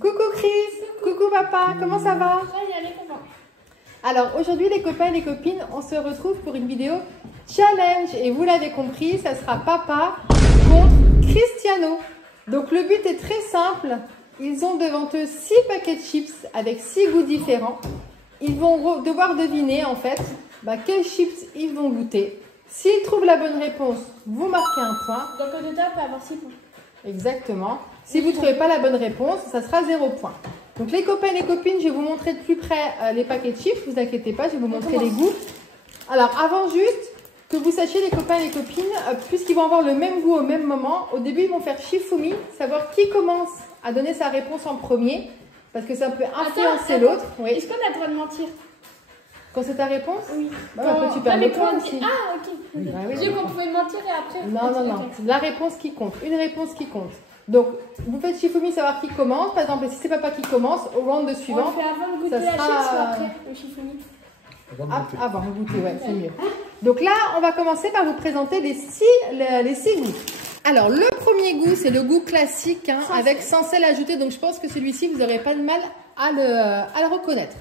Coucou Chris. Coucou papa. Comment ça va? Alors aujourd'hui les copains et les copines, on se retrouve pour une vidéo challenge. Et vous l'avez compris, ça sera papa contre Cristiano. Donc le but est très simple. Ils ont devant eux 6 paquets de chips avec 6 goûts différents. Ils vont devoir deviner en fait quels chips ils vont goûter. S'ils trouvent la bonne réponse, vous marquez un point. Donc au total, on peut avoir 6 points. Exactement. Si vous ne trouvez pas la bonne réponse, ça sera 0 point. Donc les copains et les copines, je vais vous montrer de plus près les paquets de chips. Ne vous inquiétez pas, je vais vous montrer les goûts. Alors avant juste que vous sachiez les copains et les copines, puisqu'ils vont avoir le même goût au même moment, au début ils vont faire Shifumi, savoir qui commence à donner sa réponse en premier, parce que ça peut influencer l'autre. Oui. Est-ce qu'on a le droit de mentir? Quand c'est ta réponse? Oui. Après tu perds le point aussi. Ah ok. Oui. J'ai dit qu'on pouvait mentir et après... Non. C'est la réponse qui compte. Une réponse qui compte. Donc, vous faites Shifumi, savoir qui commence. Par exemple, si c'est papa qui commence, au round suivant. On le fait avant de goûter la chips ou après le Shifumi? Avant de goûter, ouais, c'est mieux. Donc là, on va commencer par vous présenter les 6 goûts. Alors, le premier goût, c'est le goût classique, avec sans sel ajouté. Donc, je pense que celui-ci, vous n'aurez pas de mal à le reconnaître.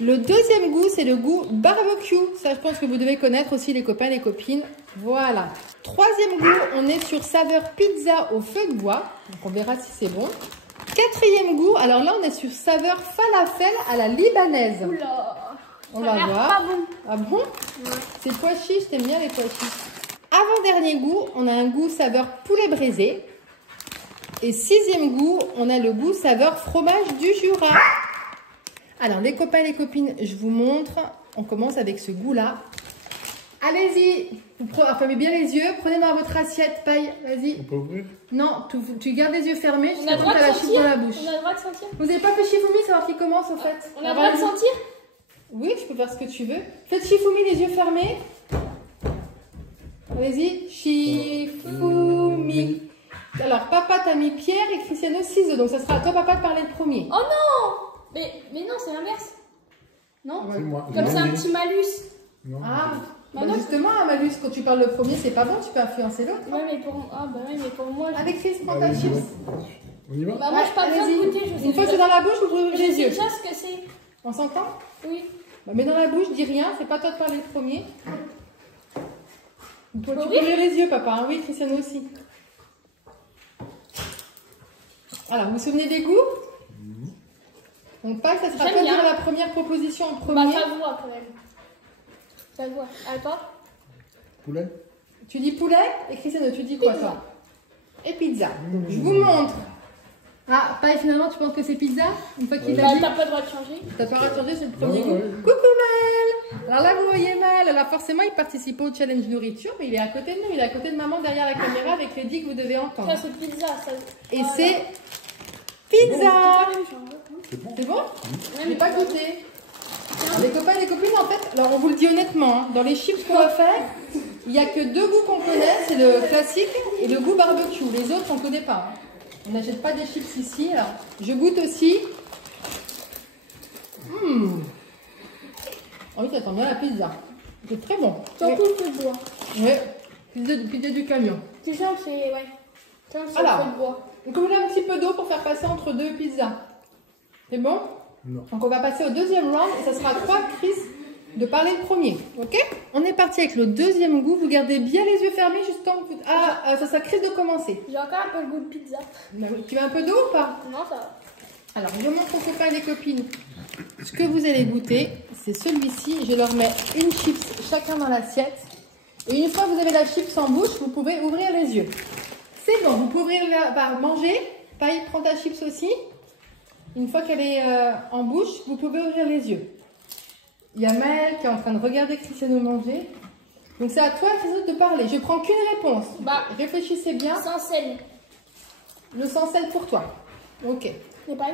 Le deuxième goût, c'est le goût barbecue. Ça, je pense que vous devez connaître aussi les copains et les copines. Voilà. Troisième goût, on est sur saveur pizza au feu de bois. Donc, on verra si c'est bon. Quatrième goût, alors là, on est sur saveur falafel à la libanaise. Oula. On va voir. Pas bon. Ah bon? Ouais. C'est pois chiches, t'aimes bien les pois chiches. Avant-dernier goût, on a un goût saveur poulet braisé. Et sixième goût, on a le goût saveur fromage du Jura. Alors, les copains et les copines, je vous montre. On commence avec ce goût-là. Allez-y. Vous fermez bien les yeux. Prenez dans votre assiette. Paille, vas-y. On peut ouvrir? Non, tu gardes les yeux fermés. On a le droit de sentir. Dans la bouche. On a le droit de sentir. Vous n'avez pas fait Shifumi, savoir qui commence au fait? On a le droit de sentir? Oui, je peux faire ce que tu veux. Faites Shifumi, les yeux fermés. Allez-y. Shifumi. Alors, papa t'a mis pierre et Cristiano ciseaux. Donc, ça sera à toi, papa, de parler le premier. Oh non! Mais non, c'est l'inverse. Non? C'est moi. Comme c'est un petit malus. Non, Justement, un malus, quand tu parles le premier, c'est pas bon, tu peux influencer l'autre. Ouais, mais pour moi. Avec Chris, prends ta chips. On y va? Bah, moi, je parle bien de goûter. Une fois que c'est dans la bouche, vous ouvrez les yeux. Je sais déjà ce que c'est. On s'entend? Oui. Mets dans la bouche, dis rien, c'est pas toi de parler le premier. Tu peux ouvrir les yeux, papa. Oui, Cristiano aussi. Alors, vous vous souvenez des goûts? Donc, pas, ça sera pas dire la première proposition en premier. Bah, ta voix quand même. Ta voix. À toi? Poulet? Tu dis poulet et Cristiano, tu dis quoi toi? Et pizza. Donc, je vous montre. Ah, pareil, finalement, tu penses que c'est pizza? Une fois qu'il a dit. T'as pas le droit de changer. T'as pas le droit de changer, c'est le premier goût. Coucou Maël! Alors là, vous voyez Maël. Alors forcément, il participe au challenge nourriture, mais il est à côté de nous. Il est à côté de maman derrière la caméra avec les dits que vous devez entendre. Ça, c'est pizza. Ça... Et c'est pizza! C'est bon? Je n'ai pas goûté. Les copains et les copines, en fait, alors on vous le dit honnêtement, dans les chips qu'on va faire, il n'y a que 2 goûts qu'on connaît, c'est le classique et le goût barbecue. Les autres, on ne connaît pas. On n'achète pas des chips ici. Alors, je goûte aussi. Oh oui, ça sent bien la pizza. C'est très bon. Surtout le feu de bois. Oui, pizza du camion. Tu sens que c'est... Ouais. Tu sens que c'est le Alors, feu de bois. donc on met un petit peu d'eau pour faire passer entre 2 pizzas. C'est bon? Non. Donc on va passer au deuxième round et ça sera à toi, Chris, de parler le premier. Ok? On est parti avec le deuxième goût. Vous gardez bien les yeux fermés juste tant que vous... ça sera Chris de commencer. J'ai encore un peu le goût de pizza. Tu veux un peu d'eau ou pas? Non, ça va. Alors, je montre aux copains et les copines ce que vous allez goûter. C'est celui-ci. Je leur mets une chips chacun dans l'assiette. Et une fois que vous avez la chips en bouche, vous pouvez ouvrir les yeux. C'est bon. Vous pouvez manger. Paille, prends ta chips aussi. Une fois qu'elle est en bouche, vous pouvez ouvrir les yeux. Il y a Maël qui est en train de regarder Cristiano manger. Donc c'est à toi, Cristiano, de parler. Je prends qu'une réponse. Réfléchissez bien. Sans sel. Le sans sel pour toi. Ok. C'est pas.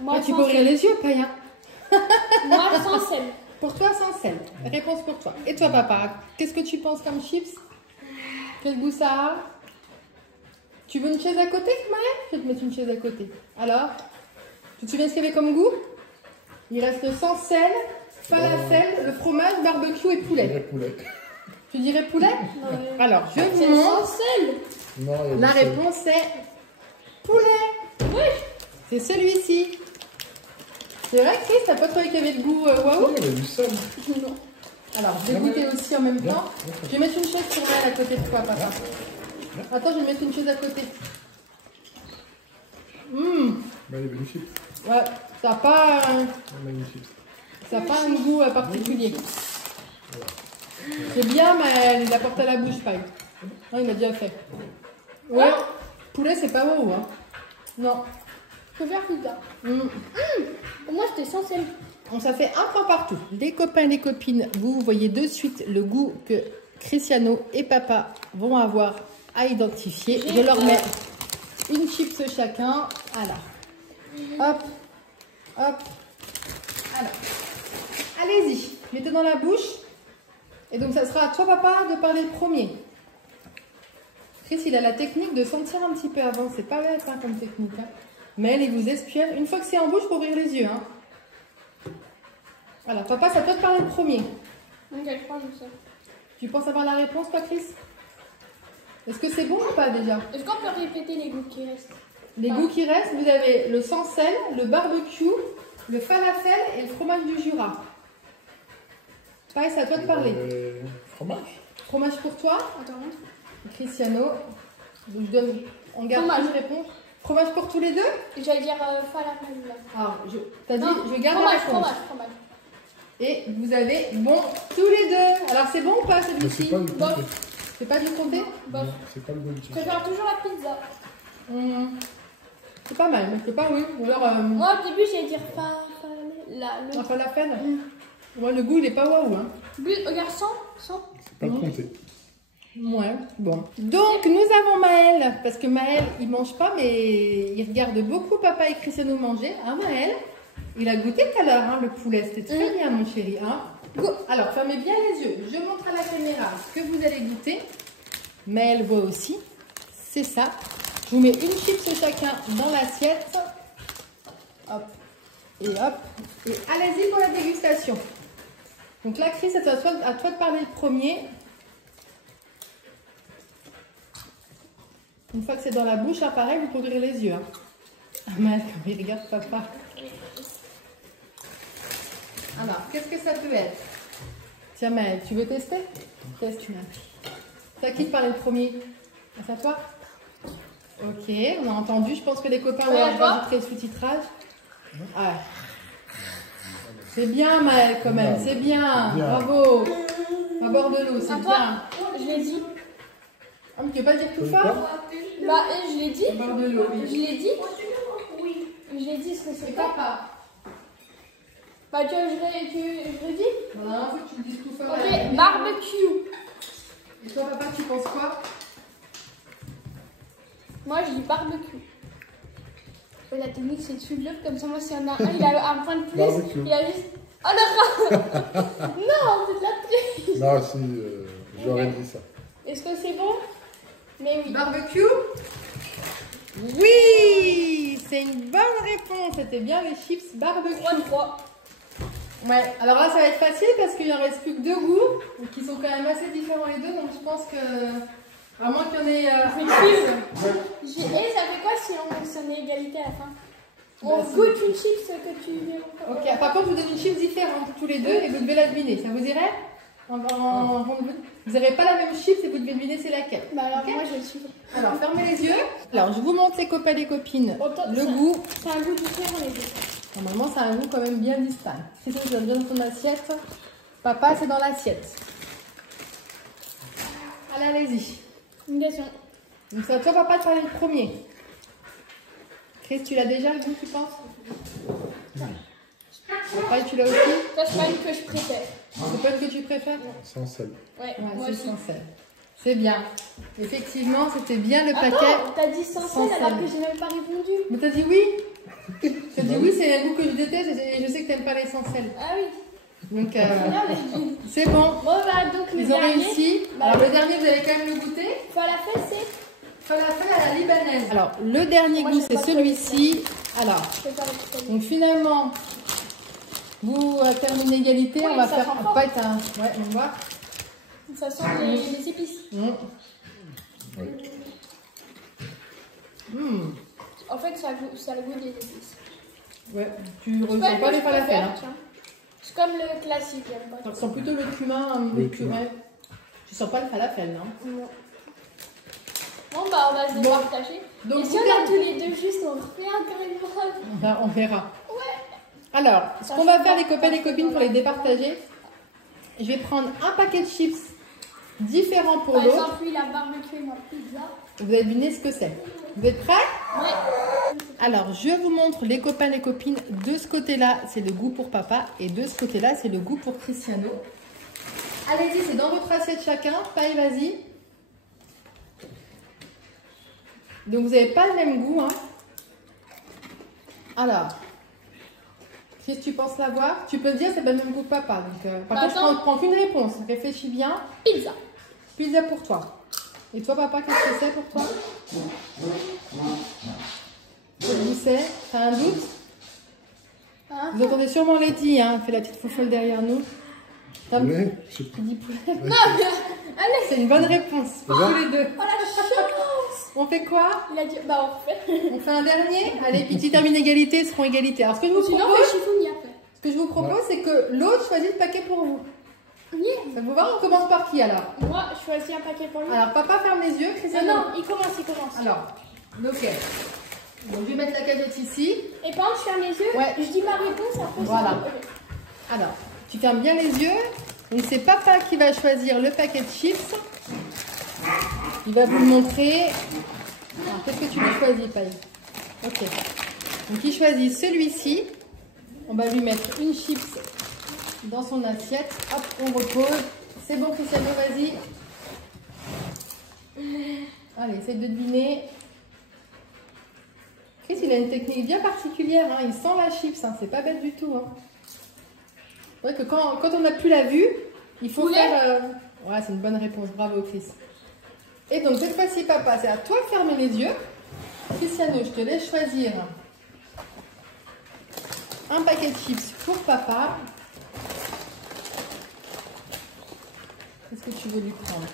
Moi, tu peux ouvrir les yeux, Païen. Moi, sans sel. Pour toi, sans sel. Réponse pour toi. Et toi, papa, qu'est-ce que tu penses comme chips? Quel goût ça a? Tu veux une chaise à côté, Maël? Je vais te mettre une chaise à côté. Alors, tu te souviens ce qu'il y avait comme goût? Il reste le sans sel, falafel, le fromage, barbecue et poulet. Poulet. Tu dirais poulet? Non. Alors, je vous montre. Sans sel. Non, la réponse est poulet. Oui. C'est celui-ci. C'est vrai, Chris, t'as pas trouvé qu'il y avait le goût waouh? Il y avait du sel. Non. Alors, je vais goûter aussi en même temps. Je vais mettre une chaise pour elle à côté de toi, papa. Attends, je vais mettre une chaise à côté. Bah, il est magnifique. Ouais, ça n'a pas, Magnifique. un goût particulier. C'est bien, mais il la porte à la bouche, pas. Non, il l'a déjà fait. Ouais, poulet, c'est pas waouh, hein. Non. Je peux faire plus tard. Pour moi, c'était sans sel. Donc, ça fait un point partout. Les copains et les copines, vous voyez de suite le goût que Cristiano et papa vont avoir à identifier. Je leur mets une chips chacun. Alors, hop, hop. Alors, allez-y, mettez dans la bouche. Et donc, ça sera à toi, papa, de parler le premier. Chris, il a la technique de sentir un petit peu avant. C'est pas bête hein, comme technique. Hein. Mais il vous espionne. Une fois que c'est en bouche, il faut ouvrir les yeux. Hein. Alors, papa, ça peut te parler le premier. Ok, je crois que je sais. Tu penses avoir la réponse, toi, Chris? Est-ce que c'est bon ou pas déjà? Est-ce qu'on peut répéter les goûts qui restent? Les goûts qui restent, vous avez le sans sel, le barbecue, le falafel et le fromage du Jura. Pareil, c'est à toi de parler. Fromage. Fromage pour toi, Attends. Cristiano. Donc, on garde Fromage. une réponse. Fromage pour tous les deux? J'allais dire falafel. Là. Alors, t'as dit, Non, je garde la réponse. Fromage. Et vous avez bon tous les deux. Alors, c'est bon ou pas Mais celui-ci? c'est pas du comté. C'est pas du comté? Bof. C'est pas le goût du Je préfère toujours la pizza. C'est pas mal, mais je peux pas, oui. Ou alors, Moi, au début, j'allais dire un falafel. Ouais, le goût, il est pas waouh, hein. Regarde, sans. C'est pas le comté. Ouais, bon. Donc, nous avons Maël, parce que Maël, il mange pas, mais il regarde beaucoup papa et Cristiano manger. Hein, Maël? Il a goûté tout à l'heure, hein, le poulet. C'était très bien, mon chéri. Hein. Alors, fermez bien les yeux. Je montre à la caméra ce que vous allez goûter. Maël voit aussi. C'est ça. Je vous mets une chips chacun dans l'assiette. Hop. Et hop. Et allez-y pour la dégustation. Donc là, Chris, c'est à toi de parler le premier. Une fois que c'est dans la bouche, là, pareil, vous pouvez ouvrir les yeux. Hein. Ah, Maël, comme il regarde papa. Alors, qu'est-ce que ça peut être? Tiens, Maël, tu veux tester? Teste, Maël. C'est à qui de parler le premier? C'est à toi? Ok, on a entendu. Je pense que les copains vont avoir du sous-titrage. Ouais. C'est bien, Maël, quand même. C'est bien. Bravo. À bord de l'eau, c'est bien. Je l'ai dit. Ah, mais tu veux pas dire tout fort? Bah, je l'ai dit. À bord de l'eau, Je oui. l'ai dit. Oui. Je l'ai dit ce que C'est c'est. papa. Bah, tu veux que je le dis? Voilà, faut que tu le dises tout fort. Ok, barbecue. Et toi, papa, tu penses quoi? Moi, je dis barbecue. Et la technique, c'est de suivre l'autre, comme ça, moi, s'il y en a un, il a un point de plus. Barbecue. Il a juste. Oh le rat. Non, c'est de la triche. Non, si, j'aurais dit ça. Est-ce que c'est bon? Mais oui. Barbecue? Oui, c'est une bonne réponse. C'était bien les chips barbecue. 3-3. Ouais, alors là, ça va être facile parce qu'il en reste plus que deux goûts, qui sont quand même assez différents les deux. Donc je pense que, à moins qu'il y en ait. Et ça fait quoi si on est égalité à la fin? On goûte une chips que tu veux. Ok, par contre, je vous donne une chips différente tous les deux et vous devez la deviner. Ça vous irait? Vous n'aurez pas la même chips et vous devez deviner c'est laquelle. Bah alors, Okay. moi, je le suis. Alors, fermez les yeux. Alors, je vous montre les copains et les copines. Le goût. C'est un goût différent, les deux. Normalement, ça a un goût quand même bien distinct. Si ça, je donne bien dans ton assiette. Papa, c'est dans l'assiette. Allez-y. Une question. Donc, c'est à toi, papa, de parler le premier. Chris, tu l'as déjà, le goût, tu penses? Papa, tu l'as aussi? Ça, c'est pas une que je préfère. C'est pas le que tu préfères? Sans sel. Ouais, Ouais, moi c'est aussi. sans sel. C'est bien. Effectivement, c'était bien le paquet. Attends, t'as dit sans Sans sel alors sel. que j'ai même pas répondu. Mais t'as dit oui? T'as dit oui, c'est un goût que je déteste et je sais que t'aimes pas les sans sel. Ah oui. Donc, Là, j'ai dit. c'est bon. Bon, bah, donc, le Ils ont dernier. réussi. Bah, Alors, le dernier, vous allez quand même le goûter. falafel, c'est. Falafel à la libanaise. Alors, le dernier Moi, goût, j'ai c'est pas celui-ci. Alors, Je vais faire le petit. donc finalement, vous terminez une égalité. Oui, On va ça faire. sent On fort. va être un. Ouais, on va. Ça sent les épices. Mmh. En fait, ça a le goût des épices. Ouais, tu ressens pas les falafels. Hein. C'est comme le classique. Ça sent plutôt le cumin, le curé. Tu sens pas le falafel, non? Non. Bon, bah, on va se départager. Donc, et si on a tous les deux juste, on refait un carré. On verra. Ouais. Alors, ce qu'on va faire, les copains et les copines, pour les départager, je vais prendre un paquet de chips différents pour l'autre. Par exemple, lui, la barbecue et ma pizza. Vous allez deviner ce que c'est. Vous êtes prêts? Oui. Alors, je vous montre les copains et les copines. De ce côté-là, c'est le goût pour papa. Et de ce côté-là, c'est le goût pour Cristiano. Allez-y, c'est dans votre assiette chacun. Paille, vas-y. Donc, vous n'avez pas le même goût. Hein. Alors, si tu penses l'avoir, tu peux dire c'est pas le même goût que papa. Donc, par contre, je prends qu'une réponse. Réfléchis bien. Pizza. Pizza pour toi. Et toi, papa, qu'est-ce que c'est pour toi? Quel goût c'est? T'as un doute? Vous entendez sûrement Lady, hein, elle fait la petite foufole derrière nous. Poulet, Tu dis poulet? Non, mais allez. C'est une bonne réponse pour tous les deux. Oh la chance. On fait quoi? Il a dit, bah on refait. On fait un dernier? Allez, puis si termine égalité, ils seront égalité. Alors, ce que je vous Sinon, propose, on fait chifouni après. ce que je vous propose, c'est que l'autre choisisse le paquet pour vous. Yeah. Ça vous va? On commence par qui alors? Moi, je choisis un paquet pour lui. Alors, papa ferme les yeux, Christian. Non, il commence. Alors, ok. Donc, je vais mettre la cagette ici. Et pendant que je ferme les yeux, Ouais. je dis ma réponse après. Voilà. Ça. Alors, tu fermes bien les yeux. Donc, c'est papa qui va choisir le paquet de chips. Il va vous le montrer. Alors, qu'est-ce que tu veux choisir, Paille? Ok. Donc, il choisit celui-ci. On va lui mettre une chips dans son assiette. Hop, on repose. C'est bon, Cristiano, vas-y. Allez, essaye de deviner. Chris, il a une technique bien particulière. Hein. Il sent la chips. Hein. C'est pas bête du tout. Hein. C'est vrai que quand on n'a plus la vue, il faut faire... Ouais, c'est une bonne réponse. Bravo, Chris. Et donc, cette fois-ci, papa, c'est à toi de fermer les yeux. Cristiano, je te laisse choisir un paquet de chips pour papa. Qu'est-ce que tu veux lui prendre?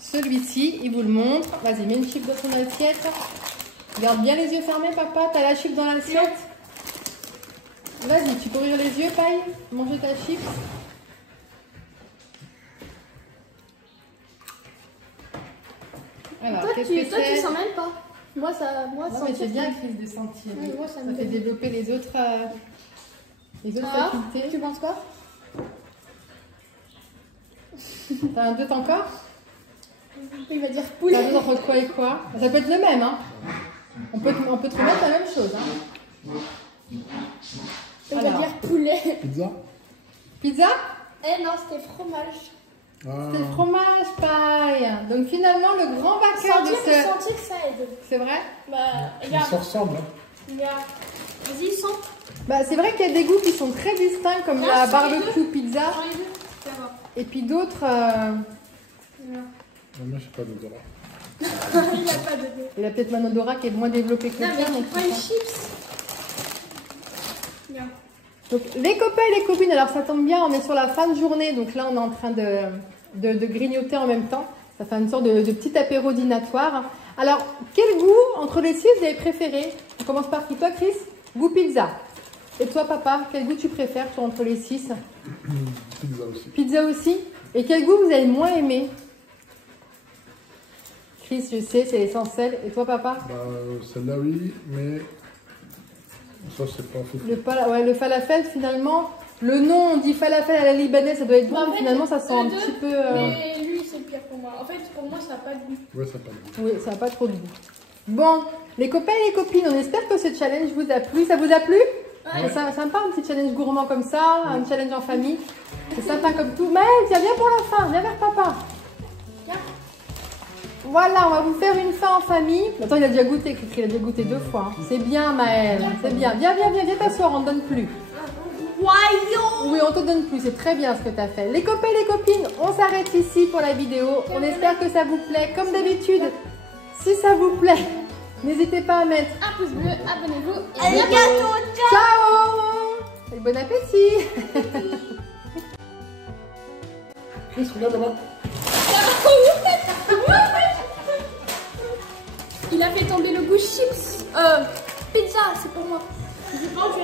Celui-ci, il vous le montre. Vas-y, mets une chip dans son assiette. Garde bien les yeux fermés, papa. T'as la chip dans l'assiette? Vas-y, tu peux ouvrir les yeux, Paille. Manger ta chips. Alors, Toi, qu'est-ce que toi, tu c'est? sens même pas. Moi, ça. Moi, Non, mais c'est bien, Chris, de sentir. Ouais, moi, ça ça me fait donne. développer les autres facultés. Tu penses quoi? T'as un doute encore? Il va dire T'as poulet. un doute entre quoi et quoi? Ça peut être le même, hein. On peut te remettre la même chose, hein. Il va Alors. dire poulet. Pizza? Pizza? Eh non, c'était fromage. Ah, C'est le fromage, Paille. Donc finalement, le grand vainqueur de Sentir, ça aide. C'est vrai? Bah, ils regarde. se ressemblent. Hein. Regarde. Vas-y, sens. Bah, c'est vrai qu'il y a des goûts qui sont très distincts, comme Non, la c'est barbecue pizza. Prends les deux. Ça va. Et puis d'autres... Non. Moi, je sais pas d'odorat. Il n'y a pas de deux. Il a peut-être Manodora qui est moins développé que le Non, tien. mais donc prends c'est les ça. chips. Bien. Donc les copains et les copines, alors ça tombe bien, on est sur la fin de journée, donc là on est en train de grignoter en même temps. Ça fait une sorte de petit apéro dînatoire. Alors, quel goût entre les 6 vous avez préféré? On commence par qui? Toi, Chris? Goût pizza. Et toi, papa, quel goût tu préfères toi, entre les 6? Pizza aussi. Pizza aussi. Et quel goût vous avez moins aimé? Chris, je sais, c'est l'essentiel. Et toi, papa? Bah, celle-là, oui, mais ça, c'est pas fou. Le falafel, finalement, le nom, on dit falafel à la libanaise, ça doit être bon, Bah, en mais fait, finalement, ça sent les un deux, petit peu... Mais lui, c'est le pire pour moi. En fait, pour moi, ça n'a pas de goût. Ouais, ça n'a pas de goût. Oui, ça n'a pas trop de goût. Bon, les copains et les copines, on espère que ce challenge vous a plu. Ça vous a plu? Ouais. C'est sympa, un petit challenge gourmand comme ça, un challenge en famille. C'est sympa comme tout. Maëlle, tiens, viens pour la fin, viens vers papa. Tiens. Voilà, on va vous faire une fin en famille. Attends, il a déjà goûté, il a déjà goûté 2 fois. Hein. C'est bien, Maëlle, c'est bien. Viens t'asseoir, on ne donne plus. Voyons. Oui, on te donne plus, c'est très bien ce que tu as fait. Les copains et les copines, on s'arrête ici pour la vidéo. On espère que ça vous plaît. Comme d'habitude, si ça vous plaît, n'hésitez pas à mettre Un pouce bleu, abonnez-vous. Et à bientôt. Ciao. Et bon appétit. Chris, regarde là-bas. bientôt. a fait tomber le goût chips. Pizza, c'est pour moi. Je pense que